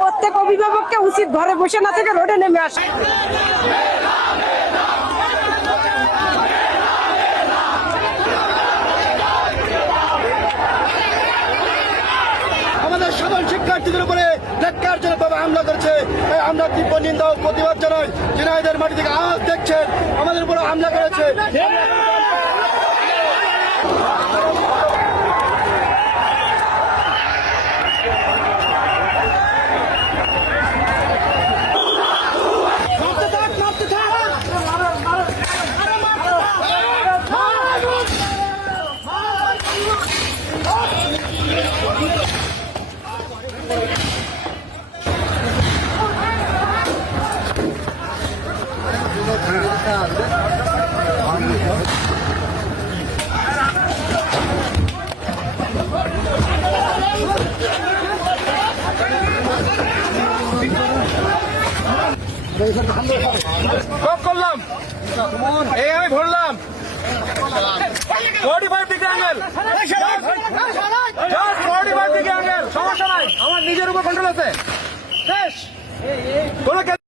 প্রত্যেক অভিভাবককে উচিত ঘরে বসে না থেকে রোডে নেমে আসে। আমাদের সাধারণ শিক্ষার্থীদের উপরে ন্যাক্কারজনকভাবে হামলা করেছে। আমরা তীব্র নিন্দা ও প্রতিবাদ জানাই। ঝিনাইদহের মাটি থেকে আজ দেখছেন আমাদের উপরে হামলা করেছে। করলাম এই আমি ভরলাম 45 ডিগ্রি অ্যাঙ্গেল, 45 ডিগ্রি অ্যাঙ্গেল, সমস্যা নাই, আমার নিজের উপর কন্ট্রোল আছে।